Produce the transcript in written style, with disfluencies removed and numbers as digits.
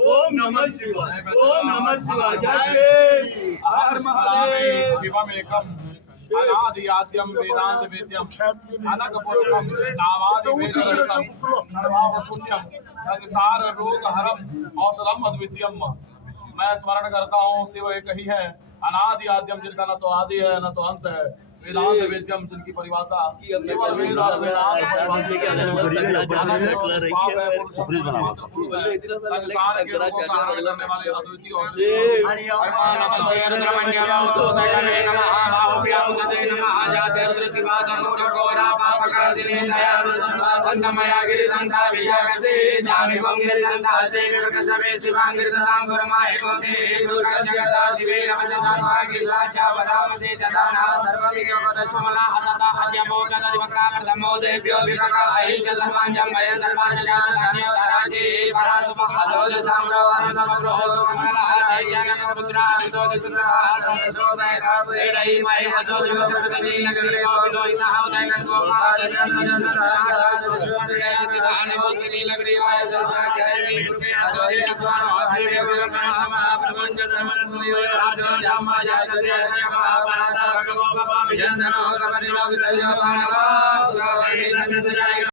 ओम नमः शिवाय, ओम नमः शिवाय। जय श्री हर महादेव। शिवमेकम अनादि आद्यम वेदांत वेद्यम अनग पुरुषम नामादि वेदरहितम सर्वाव शून्यम संसार रोग हरम औषधम अद्वितीयम। मैं स्मरण करता हूँ शिव एक ही है, अनादि आद्यम जिनका न तो आदि है न तो अंत है, वेदांत वेद्यम जिनकी परिभाषा केवल वेद और वेदांत संसार के रोगों का हरण करने वाले अद्वितीय औषधि।